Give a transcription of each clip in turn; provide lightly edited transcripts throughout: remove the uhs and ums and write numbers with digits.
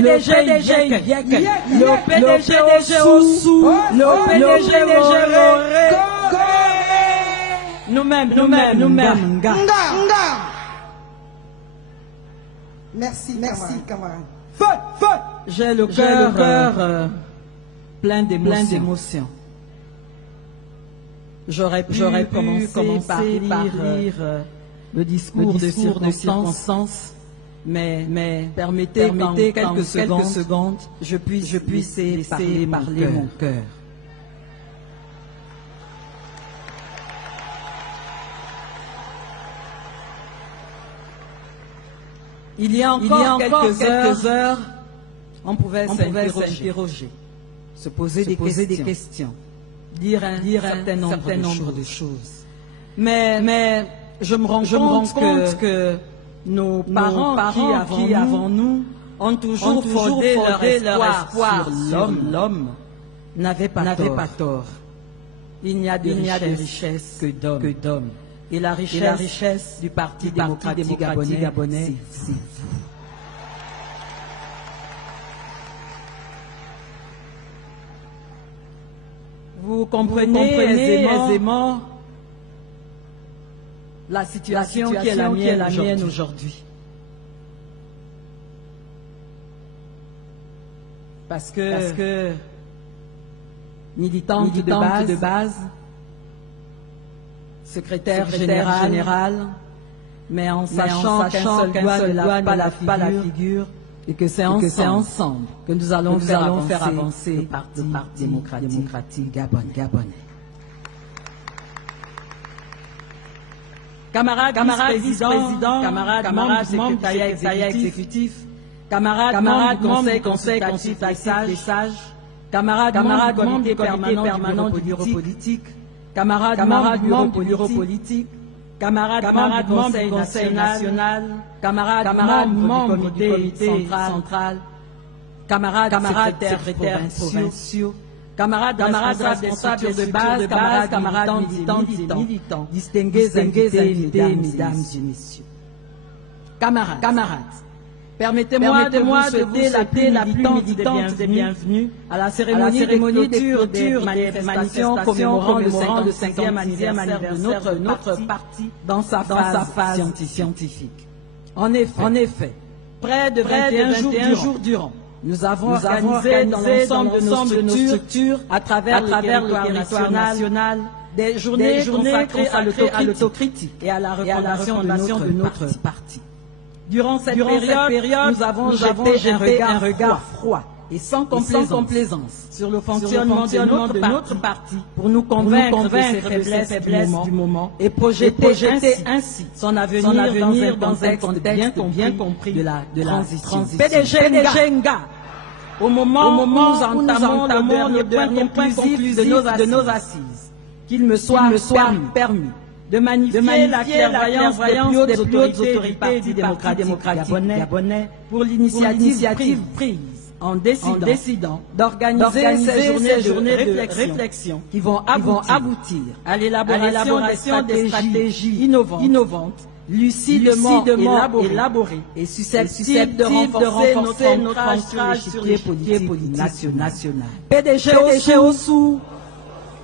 PDG le PDG Osu, le PDG Loré, nous-mêmes, Merci, camarade. Feu. J'ai le cœur plein d'émotions. J'aurais pu commencer par lire le discours de circonstance, mais permettez quelques secondes, je puisse laisser parler mon cœur. Il y a encore quelques heures, on pouvait s'interroger, se poser des questions, dire un certain nombre de choses. Mais je me rends compte que nos parents qui avant nous ont toujours fondé leur espoir sur l'homme, n'avaient pas tort. Il n'y a de richesse que d'hommes. Et la richesse du Parti démocratique gabonais, c'est vous. Vous comprenez aisément la situation qui est la mienne aujourd'hui. Parce que militante de base, secrétaire général, mais en sachant qu'un seul doigt ne lave pas la figure, et que c'est ensemble que nous allons faire avancer le Parti démocratique gabonais. Camarades vice-présidents, camarades membres du secrétariat exécutif, camarades membres du conseil consultatif des sages, camarades membres du comité permanent du bureau politique, camarades membres du bureau politique, camarades membres du conseil national, camarades membres du comité central, camarades secrétaires provinciaux, camarades responsables de base, camarades militants, distingués invités, mesdames et messieurs. Camarades, permettez-moi de vous souhaiter la plus militante des bienvenues à la cérémonie de clôture des manifestations commémorant le 55e anniversaire de notre parti dans sa phase scientifique. En effet, près de 21 jours durant, nous avons organisé dans l'ensemble de nos structures, à travers le territoire national, des journées consacrées à l'autocritique et à la refondation de notre parti. Durant cette période, nous avons jeté un regard froid et sans complaisance sur le fonctionnement de notre parti pour nous convaincre de ses faiblesses du moment et projeter ainsi son avenir dans un contexte bien compris de la transition. PDG Nga, au moment où nous entamons le dernier point conclusif de nos assises, qu'il me soit permis de magnifier la clairvoyance des plus hautes autorités du Parti démocratique gabonais pour l'initiative prise en décidant d'organiser ces journées de réflexion qui vont aboutir à l'élaboration des stratégies innovantes, lucidement élaborées et susceptibles de renforcer notre ancrage sur l'échiquier politique national. PDG Osu,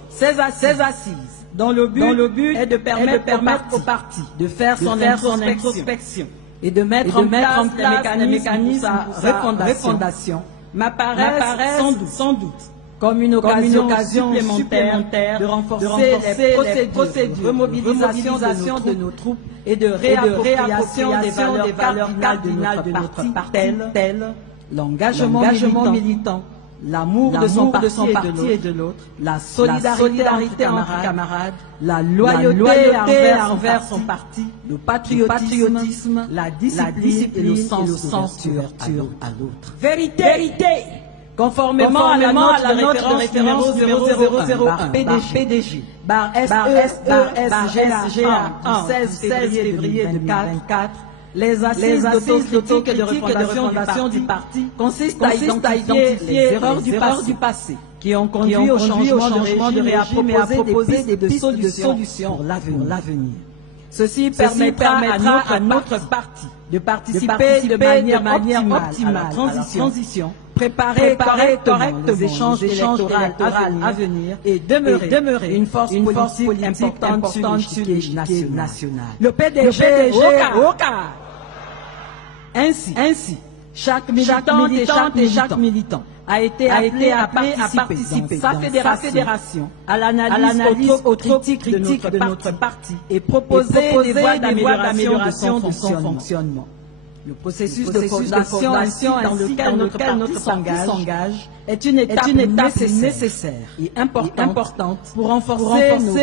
ces assises dont le but est de permettre au parti de faire son introspection et de mettre en place les mécanismes pour sa refondation, m'apparaissent sans doute comme une occasion supplémentaire de renforcer les procédures de mobilisation de nos troupes et de réappropriation des valeurs cardinales de notre parti, telles l'engagement militant, l'amour de son parti et de l'autre, la solidarité entre camarades, la loyauté envers son parti, le patriotisme, la discipline et le sens d'ouverture à l'autre. Vérité! Conformément à la note de référence numéro 001, PDG, bar SESGA, du 16 février 2024, les assises d'autocritique et de refondation du parti consistent à identifier les erreurs du passé qui ont conduit au changement de régime et à proposer des pistes de solutions pour l'avenir. Ceci permettra à notre parti de participer de manière optimale à la transition, préparer correctement les échanges électoraux à venir et demeurer une force politique importante sur l'échiquier national. Le PDG au cas. Ainsi, chaque militante et chaque militant a été appelé à participer dans sa fédération à l'analyse critique de notre parti et proposer des voies d'amélioration de son fonctionnement. Le processus de fondation dans lequel notre parti s'engage est une étape nécessaire et importante pour renforcer nos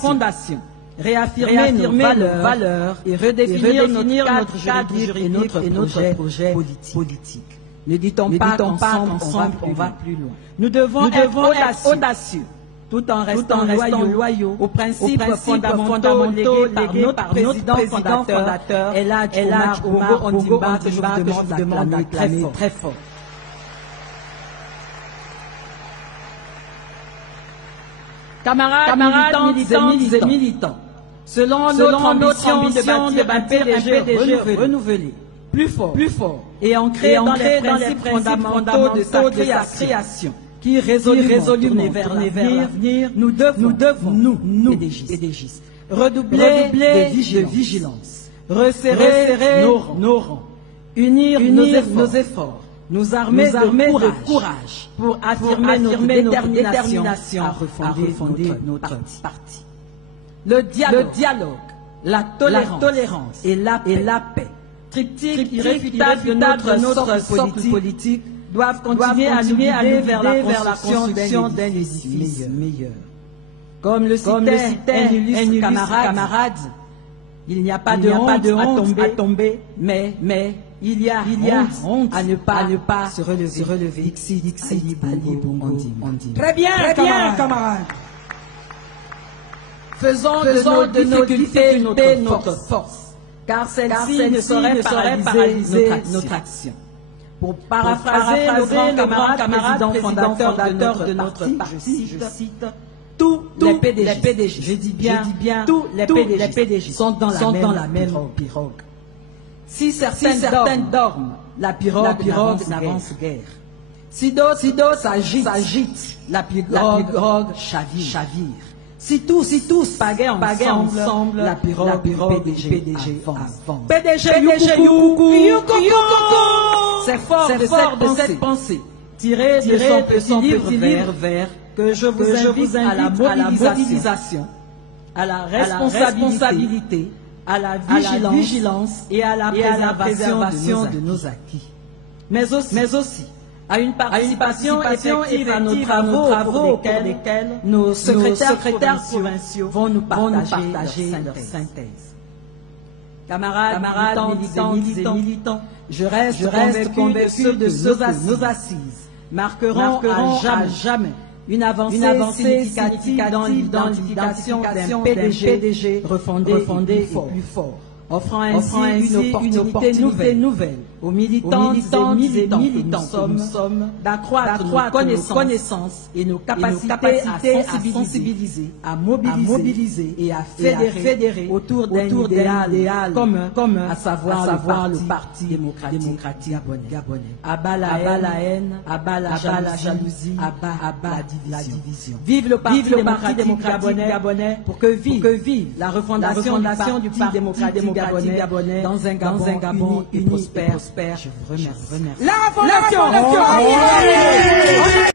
fondations, réaffirmer nos valeurs et redéfinir notre cadre et notre projet politique. Ne dit-on pas qu'ensemble on va plus loin. Nous devons être audacieux, tout en restant loyaux aux principes fondamentaux légués par notre président fondateur, Eladj Omar Ondimba, que je vous demande d'acclamer très fort. Camarades militants et militants, selon notre ambition de bâtir un PDG renouvelé, plus fort, et ancré dans les principes fondamentaux de sa création, qui résolument vers l'avenir, nous devons, nous, PDGistes, redoubler de vigilance, resserrer nos rangs, unir nos efforts, nous armer de courage pour affirmer notre détermination à refonder notre parti. Le dialogue, la tolérance et la paix, triptyque irréfutable de notre socle politique, doivent continuer à nous guider vers la construction d'un édifice meilleur. Comme le citait un illustre camarade, il n'y a pas de honte à tomber, mais il y a honte à ne pas se relever. Dixi, Ali Bongo, Ondimba. Très bien, camarades. Faisons de nos difficultés notre force, car celle-ci ne saurait paralyser notre action. Pour paraphraser le grand camarade fondateur de notre parti, je cite, tous les PDG, je dis bien, tous les PDG sont dans la même pirogue. Si certains dorment, la pirogue n'avance guère. Si d'autres s'agitent, la pirogue chavire. Si tous pagaient ensemble, la pirogue PDG avance. PDG, c'est fort de cette pensée, tirée de son petit livre vert, que je vous invite à la mobilisation, à la responsabilité, à la vigilance et à la préservation de nos acquis. Mais aussi à une participation effective à nos travaux pour lesquels nos secrétaires provinciaux vont nous partager leur synthèse. Camarades militants, je reste convaincu que nos assises marqueront à jamais une avancée significative dans l'identification d'un PDG refondé et plus fort, offrant ainsi une opportunité nouvelle aux militants et militants que nous sommes d'accroître nos connaissances et nos capacités à sensibiliser, à mobiliser et à fédérer autour d'un idéal commun, à savoir le Parti démocratique gabonais. Abat la haine, abat la jalousie, abat la division. Vive le Parti démocratique gabonais pour que vive la refondation du Parti démocratique gabonais dans un Gabon uni et prospère. Je vous remercie. La refondation!